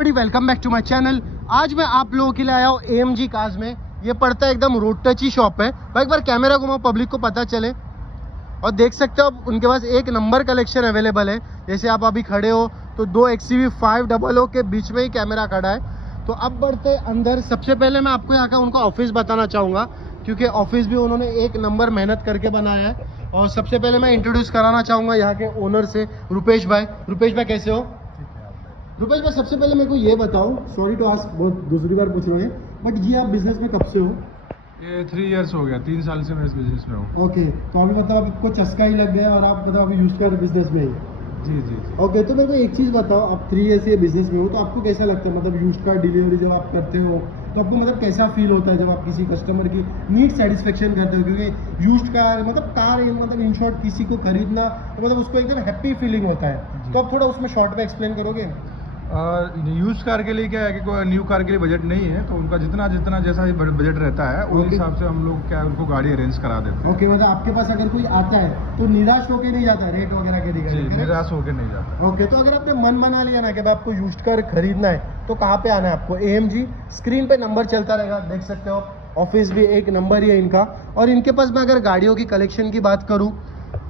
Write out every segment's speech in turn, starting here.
Welcome back to my channel. आज मैं आप लोगों के लिए आया हूँ AMG कार्स में। ये पड़ता है एकदम रोड टच ही शॉप है। भाई एक बार कैमरा घुमाओ, पब्लिक को पता चले। और देख सकते हो आप, उनके पास एक नंबर कलेक्शन अवेलेबल है। जैसे आप अभी खड़े हो तो दो XUV 500 के बीच में ही कैमरा खड़ा है। तो अब बढ़ते अंदर। सबसे पहले मैं आपको यहाँ का उनका ऑफिस बताना चाहूँगा, क्योंकि ऑफिस भी उन्होंने एक नंबर मेहनत करके बनाया है। और सबसे पहले मैं इंट्रोड्यूस कराना चाहूँगा यहाँ के ओनर से, रुपेश भाई। रुपेश भाई कैसे हो? रुपेश भाई, सबसे पहले मेरे को ये बताओ, सॉरी टू आस्क, बहुत दूसरी बार पूछ रहे हैं, बट जी आप बिजनेस में कब से हो? ये 3 इयर्स हो गया, 3 साल से मैं इस बिजनेस में हूँ। ओके, तो अभी मतलब आपको चस्का ही लग गया और आप मतलब अभी यूज कर बिजनेस में ही? जी जी। ओके, तो मेरे को एक चीज़ बताओ, आप 3 ईयर से बिजनेस में हो तो आपको कैसा लगता है, मतलब यूज कार डिलीवरी जब आप करते हो तो आपको मतलब कैसा फील होता है जब आप किसी कस्टमर की नीड सेटिस्फेक्शन करते हो? क्योंकि यूज कार मतलब इन शॉर्ट किसी को खरीदना तो मतलब उसको एकदम हैप्पी फीलिंग होता है। तो आप थोड़ा उसमें शॉर्ट में एक्सप्लेन करोगे? यूज कार के लिए क्या है कि कोई न्यू कार के लिए बजट नहीं है, तो उनका जितना जितना जैसा ही बजट रहता है उस हिसाब से हम लोग क्या उनको गाड़ी अरेंज करा देते हैं। ओके, मतलब आपके पास अगर कोई आता है तो निराश होकर नहीं जाता रेट वगैरह के लिए? निराश होकर नहीं जाता। ओके, तो अगर आपने मन बना लिया ना कि भाई आपको यूज्ड कार खरीदना है तो कहाँ पे आना है आपको? AMG, स्क्रीन पे नंबर चलता रहेगा, देख सकते हो। ऑफिस भी एक नंबर ही है इनका। और इनके पास मैं अगर गाड़ियों की कलेक्शन की बात करूँ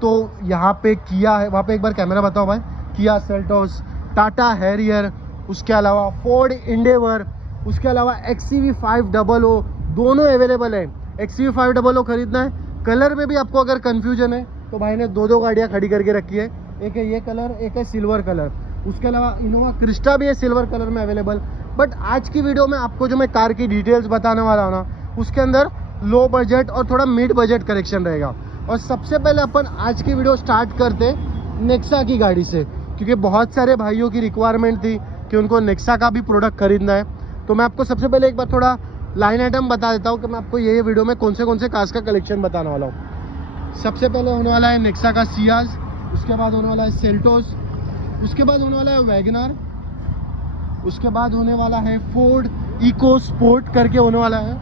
तो यहाँ पे किया है, वहाँ पे एक बार कैमरा बताओ भाई। किया सेल्टोस, टाटा हैरियर, उसके अलावा फोर्ड इंडेवर, उसके अलावा XUV 500 दोनों अवेलेबल है। XUV 500 खरीदना है, कलर में भी आपको अगर कन्फ्यूजन है तो भाई ने दो गाड़ियाँ खड़ी करके रखी है। एक है ये कलर, एक है सिल्वर कलर। उसके अलावा इनोवा क्रिस्टा भी है सिल्वर कलर में अवेलेबल। बट आज की वीडियो में आपको जो मैं कार की डिटेल्स बताने वाला हूँ ना, उसके अंदर लो बजट और थोड़ा मिड बजट कलेक्शन रहेगा। और सबसे पहले अपन आज की वीडियो स्टार्ट करते नेक्सा की गाड़ी से, क्योंकि बहुत सारे भाइयों की रिक्वायरमेंट थी कि उनको नेक्सा का भी प्रोडक्ट खरीदना है। तो मैं आपको सबसे पहले एक बार थोड़ा लाइन आइटम बता देता हूँ कि मैं आपको ये वीडियो में कौन से कार्स का कलेक्शन बताने वाला हूँ। सबसे पहले होने वाला है नेक्सा का सियाज, उसके बाद होने वाला है सेल्टोस, उसके बाद होने वाला है वैगनर, उसके बाद होने वाला है फोर्ड इको स्पोर्ट करके होने वाला है,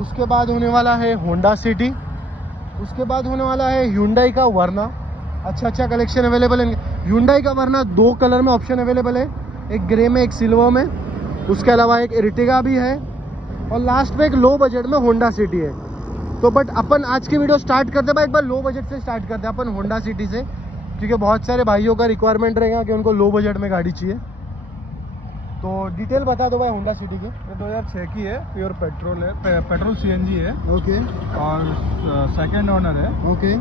उसके बाद होने वाला है होंडा सिटी, उसके बाद होने वाला है Hyundai का वर्ना। अच्छा कलेक्शन अवेलेबल है। Hyundai का वर्ना 2 कलर में ऑप्शन अवेलेबल है, एक ग्रे में एक सिल्वर में। उसके अलावा एक एर्टिगा भी है और लास्ट में एक लो बजट में होंडा सिटी है। तो बट अपन आज की वीडियो स्टार्ट करते हैं भाई, एक बार लो बजट से स्टार्ट करते हैं अपन होंडा सिटी से, क्योंकि बहुत सारे भाइयों का रिक्वायरमेंट रहेगा कि उनको लो बजट में गाड़ी चाहिए। तो डिटेल बता दो भाई होंडा सिटी की। ये 2006 की है, प्योर पेट्रोल है, पेट्रोल CNG है। ओके, और सेकंड ओनर है। ओके,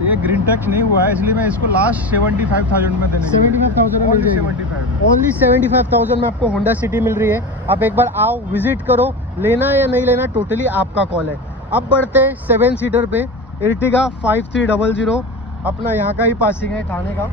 ये ग्रीन टैक्स नहीं हुआ है, इसलिए मैं इसको लास्ट 75,000 में देने 75,000 में मिल जाएगी। 75 ओनली 75,000 में आपको होंडा सिटी मिल रही है। आप एक बार आओ, विजिट करो, लेना है या नहीं लेना टोटली आपका कॉल है। अब बढ़ते 7 सीटर पे, एर्टिगा 5300, अपना यहाँ का ही पासिंग है, थाने का।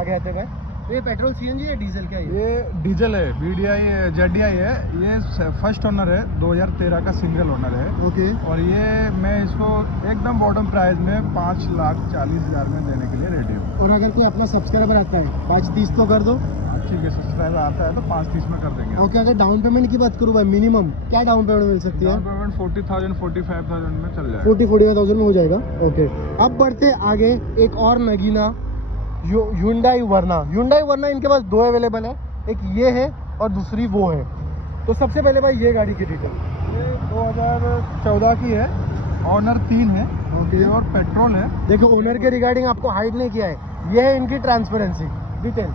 आगे आते गए। ये पेट्रोल CNG है, डीजल क्या है? ये डीजल है, VDI ZDI है। ये फर्स्ट ओनर है, 2013 का सिंगल ओनर है। ओके, और ये मैं इसको एकदम बॉटम प्राइस में 5,40,000 में देने के लिए रेडी हूँ। और अगर कोई अपना सब्सक्राइबर आता है 530 तो कर दो। ठीक है, सब्सक्राइबर आता है तो 530 में कर देंगे। ओके, अगर डाउन पेमेंट की बात करूँ भाई, मिनिमम क्या डाउन पेमेंट मिल सकती है? डाउन पेमेंट 40,000 45,000 में चल जाएगा। 40-45,000 में हो जाएगा। ओके, अब बढ़ते आगे, एक और नगीना Hyundai वर्ना इनके पास 2 अवेलेबल है, एक ये है और दूसरी वो है। तो सबसे पहले भाई ये गाड़ी की डिटेल। ये 2014 की है, ऑनर 3 है। ओके, और पेट्रोल है। देखो ओनर के रिगार्डिंग आपको हाइड नहीं किया है, ये है इनकी ट्रांसपेरेंसी डिटेल।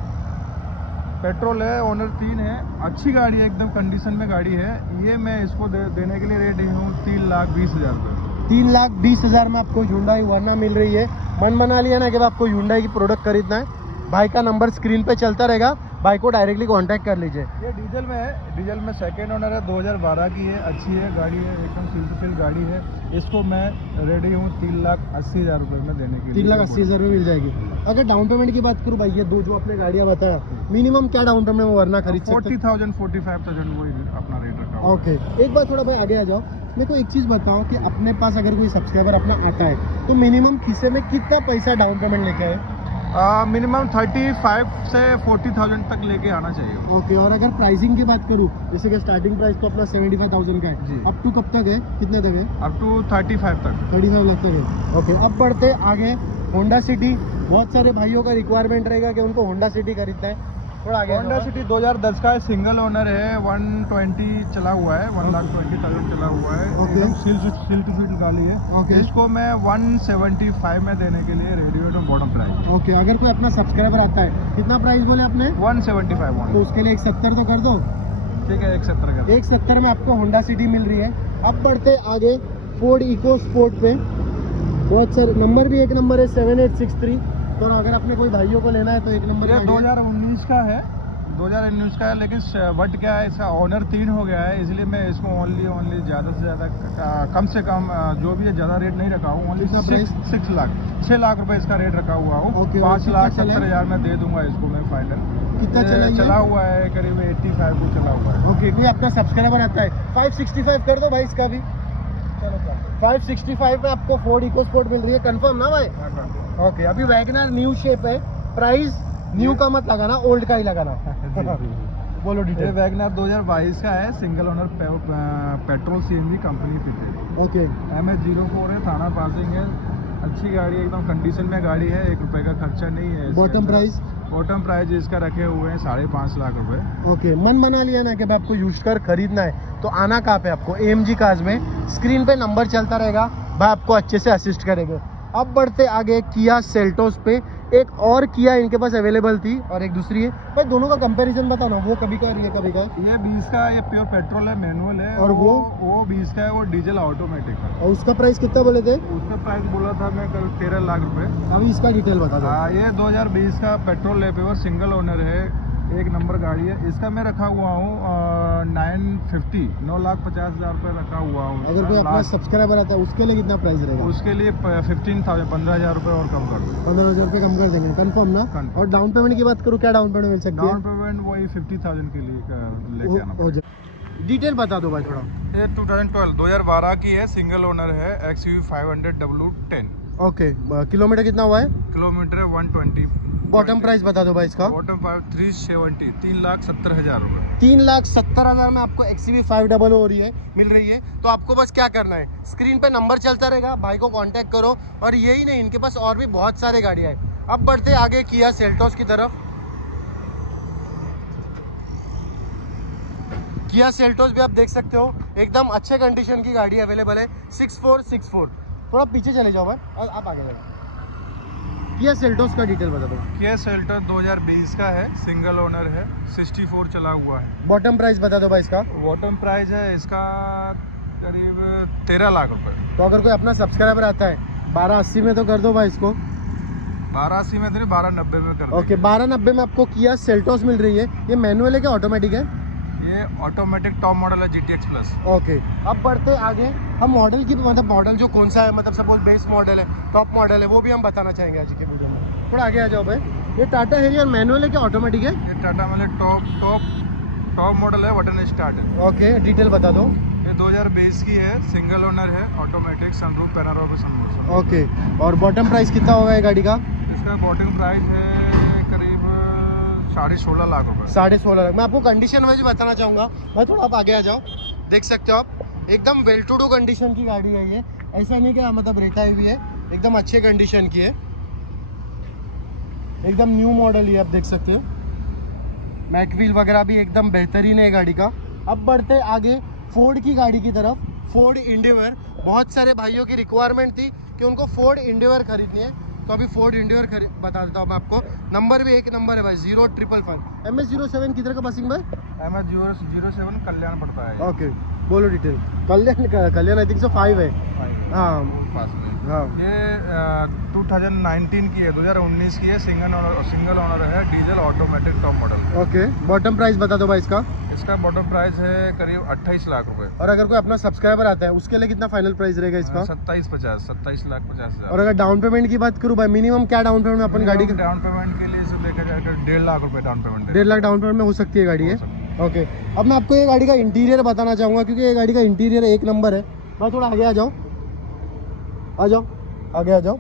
पेट्रोल है, ऑनर 3 है, अच्छी गाड़ी है, एकदम कंडीशन में गाड़ी है। ये मैं इसको देने के लिए रेडी हूँ 3,20,000 रुपये। 3,20,000 में आपको Hyundai वर्ना मिल रही है। मन बना लिया ना कि आपको Hyundai की प्रोडक्ट खरीदना है, भाई का नंबर स्क्रीन पे चलता रहेगा, भाई को डायरेक्टली कांटेक्ट कर लीजिए। ये डीजल में है, डीजल में सेकंड ओनर है, 2012 की है, अच्छी है गाड़ी है, एकदम सील टू सील गाड़ी है। इसको मैं रेडी हूँ 3,80,000 रुपये में देने के लिए। 3,80,000 में मिल जाएगी। अगर डाउन पेमेंट की बात करूँ भाई, ये दो जो आपने गाड़ियाँ बताया, मिनिमम क्या डाउन पेमेंट में वर्ना खरीद सकते हैं? 40,000 45,000 वही अपना रेट रखा। ओके, एक बार थोड़ा भाई आगे आ जाओ। मेरे को एक चीज़ बताओ कि अपने पास अगर कोई सब्सक्राइबर अपना आता है तो मिनिमम खिस्से में कितना पैसा डाउन पेमेंट लेके आए? मिनिमम 35 से 40,000 तक लेके आना चाहिए। ओके, और अगर प्राइसिंग की बात करूँ, जैसे कि स्टार्टिंग प्राइस तो अपना 75,000 का है जी। अप टू कब तक है, कितने तक है? अप टू 35 तक। 35 लाख तक है। ओके, अब बढ़ते आगे होंडा सिटी। बहुत सारे भाइयों का रिक्वायरमेंट रहेगा कि उनको होंडा सिटी खरीदना है। थोड़ा आगे होंडा सिटी 2010 का है, सिंगल ओनर है, 120 चला हुआ है, 1,20,000 चला हुआ है, Okay. एकदम सील टू फीट गाड़ी है। Okay. इसको मैं 175 में देने के लिए रेडी हूँ, बॉटम प्राइस ओके, अगर कोई अपना सब्सक्राइबर आता है, कितना प्राइस बोले आपने? 175 तो उसके लिए 170 तो कर दो। ठीक है, 170 का। 170 में आपको होंडा सिटी मिल रही है। अब बढ़ते आगे फोर्ड इको स्पोर्ट पे, बहुत सारे नंबर भी एक नंबर है 7863। तो अगर अपने कोई भाइयों को लेना है तो एक नंबर ये गाड़ी है। 2019 का है, 2019 का है, लेकिन बट क्या है, इसका ऑनर 3 हो गया है, इसलिए मैं इसको ओनली ज़्यादा से ज़्यादा कम से कम जो भी है ज़्यादा रेट नहीं रखा हूँ, ओनली कितना प्राइस? 6 लाख रुपए इसका रेट रखा हुआ हूँ। Okay, 5,70,000 में दे दूंगा इसको मैं फाइनल। कितना चला ये? चला हुआ है करीब 85 को चला हुआ है। ओके, कोई अपना सब्सक्राइबर आता है 565 कर दो भाई इसका भी। चलो 565 में आपको फोर्ड इको स्पोर्ट मिल रही है, कंफर्म ना भाई? ओके, अभी वैगनर न्यू शेप है, प्राइस न्यू का मत लगाना, ओल्ड का ही लगाना। बोलो ये डिटेल। वैगनर 2022 का है, single owner petrol CNG company fitted, okay, MS04 है, थाना पासिंग है, अच्छी गाड़ी है, एकदम कंडीशन में गाड़ी है, 1 रुपए का खर्चा नहीं है। Bottom price? बॉटम प्राइस इसका रखे हुए हैं 5.5 लाख रुपए। ओके, मन बना लिया ना कि भाई आपको यूज कर खरीदना है, तो आना कहाँ पे आपको? AMG कार्स में, स्क्रीन पे नंबर चलता रहेगा, भाई आपको अच्छे से असिस्ट करेंगे। अब बढ़ते आगे किया सेल्टोस पे, एक और किया इनके पास अवेलेबल थी और एक दूसरी है। भाई दोनों का कंपैरिजन बताओ ना, वो कभी का है, ये कभी का है? ये 20 का, ये प्योर पेट्रोल है, मैनुअल है। और वो 20 का है, वो डीजल ऑटोमेटिक है। और उसका प्राइस कितना बोले थे? उसका प्राइस बोला था मैं कल 13 लाख रुपए। अभी इसका डिटेल बता दो। ये 2020 का पेट्रोल है, प्योर सिंगल ओनर है, एक नंबर गाड़ी है। इसका मैं रखा हुआ हूँ 9,50,000 रुपये रखा हुआ हूँ। अगर कोई अपना सब्सक्राइबर आता है उसके लिए कितना प्राइस रहेगा? उसके लिए 15,000 रुपये और कम कर दो। 15,000 रुपये कम कर देंगे, कंफर्म ना? Confirm। और डाउन पेमेंट की बात करूँ, क्या डाउन पेमेंट मिल सकती डाउन है? पेमेंट वही 50,000 के लिए लेके आना पड़ेगा। डिटेल बता दो भाई थोड़ा। ये 2012 की है, सिंगल ओनर है, XUV 500W10। ओके, किलोमीटर कितना हुआ है? किलोमीटर है 120। बॉटम प्राइस बता दो भाई इसका। बॉटम प्राइस 370, 3,70,000 रुपये। 3,70,000 में आपको XUV 500 हो रही है, मिल रही है। तो आपको बस क्या करना है, स्क्रीन पे नंबर चलता रहेगा, भाई को कांटेक्ट करो। और यही नहीं, इनके पास और भी बहुत सारे गाड़ियाँ हैं। अब बढ़ते आगे किया सेल्टोस की तरफ। किया सेल्टोस भी आप देख सकते हो, एकदम अच्छे कंडीशन की गाड़ी अवेलेबल है, 6464। थोड़ा पीछे चले जाओ भाई, और आप आगे जाओ। किया सेल्टोस का डिटेल बता दो। किया सेल्टोस 2020 का है, सिंगल ओनर है, 64 चला हुआ है। बॉटम प्राइस बता दो भाई इसका। बॉटम प्राइस है इसका करीब 13 लाख रुपए। तो अगर कोई अपना सब्सक्राइबर आता है 1280 में तो कर दो भाई इसको। 1280 में तो 1290 में कर ओके, 1290 में आपको किया सेल्टोस मिल रही है। ये मैनुअल है क्या ऑटोमेटिक है? ये ऑटोमेटिक टॉप मॉडल है, GTX प्लस। ओके, अब बढ़ते आगे, हम मॉडल की मतलब मॉडल जो कौन सा है, मतलब सपोज बेस मॉडल है, टॉप मॉडल है, वो भी हम बताना चाहेंगे आज के वीडियो में। थोड़ा आगे आ जाओ भाई। ये टाटा हैरियर मैनुअल है क्या ऑटोमेटिक है? ये टाटा मतलब टॉप मॉडल है, बटन स्टार्ट है। ओके, डिटेल बता दो। ये 2020 की है, सिंगल ओनर है, automatic, sunroof, panorama sunroof. Okay, और बॉटम प्राइस कितना होगा ये गाड़ी का? इसका बॉटम प्राइस है करीब 16.5 लाख रुपए। 16.5 लाख। मैं आपको कंडीशन वाइज बताना चाहूँगा भाई, थोड़ा आप आगे आ जाओ। देख सकते हो आप, एकदम वेल टू डू कंडीशन की गाड़ी है ये, ऐसा नहीं कि मतलब रेता हुई है, एकदम अच्छे कंडीशन की है, एकदम न्यू मॉडल ही आप देख सकते हो। मैट व्हील वगैरह भी एकदम बेहतरीन है गाड़ी का। अब बढ़ते आगे फोर्ड की गाड़ी की तरफ, फोर्ड इंडिवर। बहुत सारे भाइयों की रिक्वायरमेंट थी कि उनको फोर्ड इंडिवर खरीदनी है, तो अभी फोर्ड इंडिवर बता देता हूँ मैं आपको। नंबर भी एक नंबर है भाई, 0555 MS07 किधर का पासिंग भाई? MS07 कल्याण पड़ता है। ओके, बोलो detail. Kalyan I think so 5 है। हाँ पास में। हाँ, ये 2019 की है, 2019 की है, सिंगल ओनर है, diesel automatic top model. Okay, bottom price बता दो भाई इसका। इसका बॉटम प्राइस है करीब 28 लाख रुपए। और अगर कोई अपना सब्सक्राइबर आता है उसके लिए कितना फाइनल प्राइस रहेगा इसका? 27,50,000। और अगर डाउन पेमेंट की बात करूँ भाई, मिनिमम क्या डाउन पेमेंट अपन गाड़ी का? डाउन पेमेंट के लिए से देखा जाए तो 1.5 लाख रुपए down payment. 1.5 lakh down payment में हो सकती है गाड़ी है। ओके, अब मैं आपको ये गाड़ी का इंटीरियर बताना चाहूँगा, क्योंकि ये गाड़ी का इंटीरियर एक नंबर है। भाई थोड़ा आगे आ जाओ, आगे आ जाओ।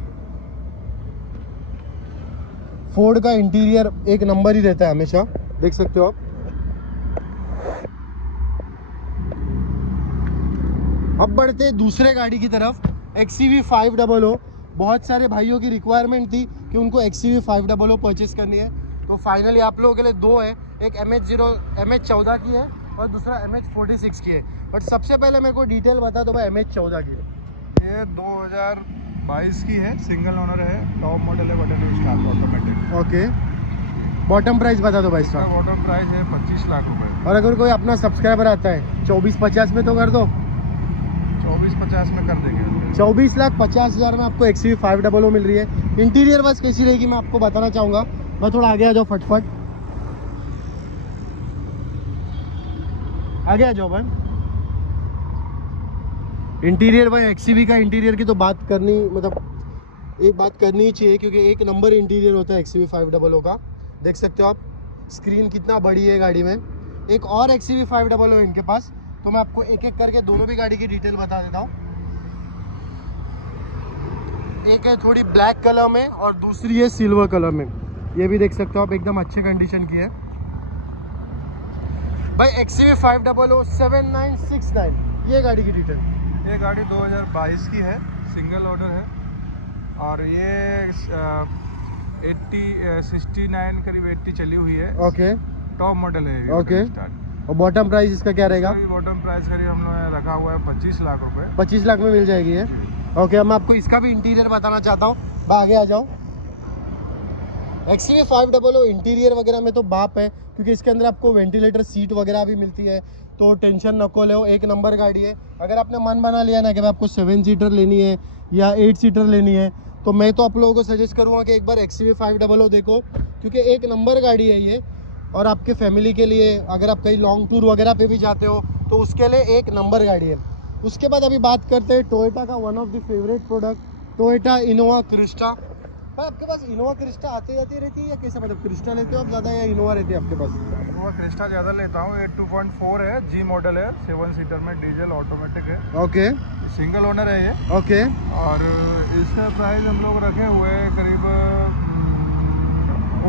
फोर्ड का इंटीरियर एक नंबर ही रहता है हमेशा, देख सकते हो आप। अब बढ़ते दूसरे गाड़ी की तरफ, XUV 500। बहुत सारे भाइयों की रिक्वायरमेंट थी कि उनको XUV 500 परचेस करनी है, तो फाइनली आप लोगों के लिए दो है, एक MH14 की है और दूसरा MH46 की है। बट सबसे पहले मेरे को डिटेल बता दो भाई MH14 की। ये 2022 की है, सिंगल ओनर है, टॉप मॉडल है, button start automatic. Okay, bottom price बता दो भाई इसका। बॉटम प्राइस है 25 लाख रुपए। और अगर कोई अपना सब्सक्राइबर आता है 24-50 में तो कर दो। 24-50 में कर देंगे। 24,50,000 में आपको XUV500 मिल रही है। इंटीरियर बस कैसी रहेगी मैं आपको बताना चाहूँगा। मैं थोड़ा आगे आ जाओ, फटफट आगे आ जाओ भाई। इंटीरियर भाई XUV का इंटीरियर की तो बात करनी, मतलब एक बात करनी ही चाहिए, क्योंकि एक नंबर इंटीरियर होता है XUV500 का। देख सकते हो आप स्क्रीन कितना बड़ी है गाड़ी में। एक और XUV500 है इनके पास, तो मैं आपको एक एक करके दोनों भी गाड़ी की डिटेल बता देता हूँ। एक है थोड़ी ब्लैक कलर में और दूसरी है सिल्वर कलर में। ये भी देख सकते हो आप, एकदम अच्छे कंडीशन की है भाई। XUV500 7969, ये गाड़ी की डिटेल। ये गाड़ी 2022 की है, सिंगल ऑर्डर है और ये 69 करीब 80 चली हुई है। ओके, टॉप मॉडल है। ओके, और बॉटम प्राइस इसका क्या रहेगा? बॉटम प्राइस करीब हम लोगों ने रखा हुआ है 25 लाख रुपए। 25 लाख में मिल जाएगी ये। ओके, अब मैं आपको इसका भी इंटीरियर बताना चाहता हूँ। आगे आ जाओ। XUV500 इंटीरियर वगैरह में तो बाप है, क्योंकि इसके अंदर आपको वेंटिलेटर सीट वगैरह भी मिलती है, तो टेंशन नको लो, एक नंबर गाड़ी है। अगर आपने मन बना लिया ना कि भाई आपको 7 सीटर लेनी है या 8 सीटर लेनी है, तो मैं तो आप लोगों को सजेस्ट करूँगा कि एक बार XUV500 देखो, क्योंकि एक नंबर गाड़ी है ये। और आपके फैमिली के लिए, अगर आप कहीं लॉन्ग टूर वगैरह पे भी जाते हो तो उसके लिए एक नंबर गाड़ी है। उसके बाद अभी बात करते हैं टोयोटा का one of the favourite product, Toyota Innova Crysta. भाई आपके पास इनोवा क्रिस्टा आते जाती रहती है या कैसे, मतलब क्रिस्टा लेते हो आप ज़्यादा या इनोवा रहती है आपके पास? इनोवा क्रिस्टा ज़्यादा लेता हूँ। ये 2.4 है, जी मॉडल है, 7 सीटर में, डीजल ऑटोमेटिक है। ओके, सिंगल ओनर है ये। ओके, और इसका प्राइस हम लोग रखे हुए हैं करीब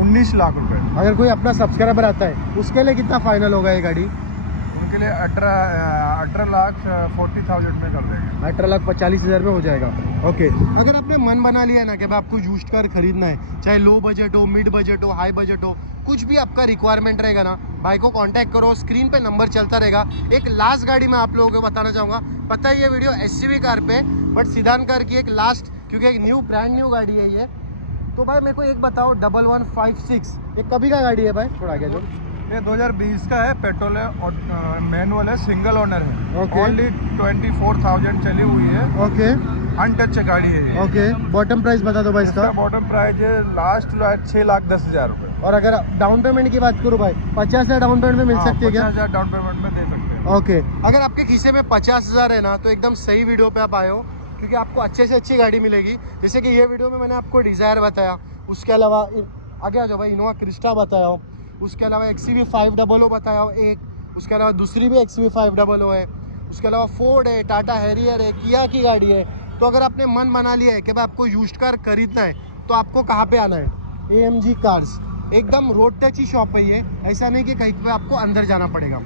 19 लाख रुपए। अगर कोई अपना सब्सक्राइबर आता है उसके लिए कितना फाइनल होगा ये गाड़ी? उनके लिए 18 लाख 40,000 में कर देंगे। 18,40,000 में हो जाएगा। ओके, अगर आपने मन बना लिया ना कि भाई आपको यूज्ड कार खरीदना है, चाहे लो बजट हो, मिड बजट हो, हाई बजट हो, कुछ भी आपका रिक्वायरमेंट रहेगा ना, भाई को कांटेक्ट करो, स्क्रीन पे नंबर चलता रहेगा। एक लास्ट गाड़ी मैं आप लोगों को बताना चाहूँगा। पता है ये वीडियो SUV कार पे, बट सीडान कार की एक लास्ट, क्योंकि एक ब्रांड न्यू गाड़ी है ये। तो भाई मेरे को एक बताओ, 1156 ये कभी का गाड़ी है भाई? थोड़ा आगे जो। ये 2020 का है, पेट्रोल है और मैनुअल है, सिंगल ओनर है। ओके। ओनली 24,000 चली हुई है। ओके, अनटच गाड़ी है ये। ओके, बॉटम प्राइस बता दो भाई इसका। बॉटम प्राइस है लास्ट 6,10,000 रुपए। और अगर डाउन पेमेंट की बात करूँ भाई, 50,000 डाउन पेमेंट में मिल सकती है क्या? 50,000 डाउन पेमेंट में दे सकते हैं। ओके, अगर आपके खीसे में 50,000 है ना, तो एकदम सही वीडियो पे आप आए हो, क्योंकि आपको अच्छे से अच्छी गाड़ी मिलेगी। जैसे कि ये वीडियो में मैंने आपको डिज़ायर बताया, उसके अलावा आगे आ जाओ भाई, इनोवा क्रिस्टा बताया हो, उसके अलावा XUV500 बताया हो एक, उसके अलावा दूसरी भी XUV500 है, उसके अलावा फोर्ड है, टाटा हैरियर है, किया की गाड़ी है। तो अगर आपने मन बना लिया है कि भाई आपको यूज्ड कार खरीदना है, तो आपको कहाँ पे आना है? AMG कार्स, एकदम रोड टच ही शॉप है ये, ऐसा नहीं कि कहीं पे आपको अंदर जाना पड़ेगा।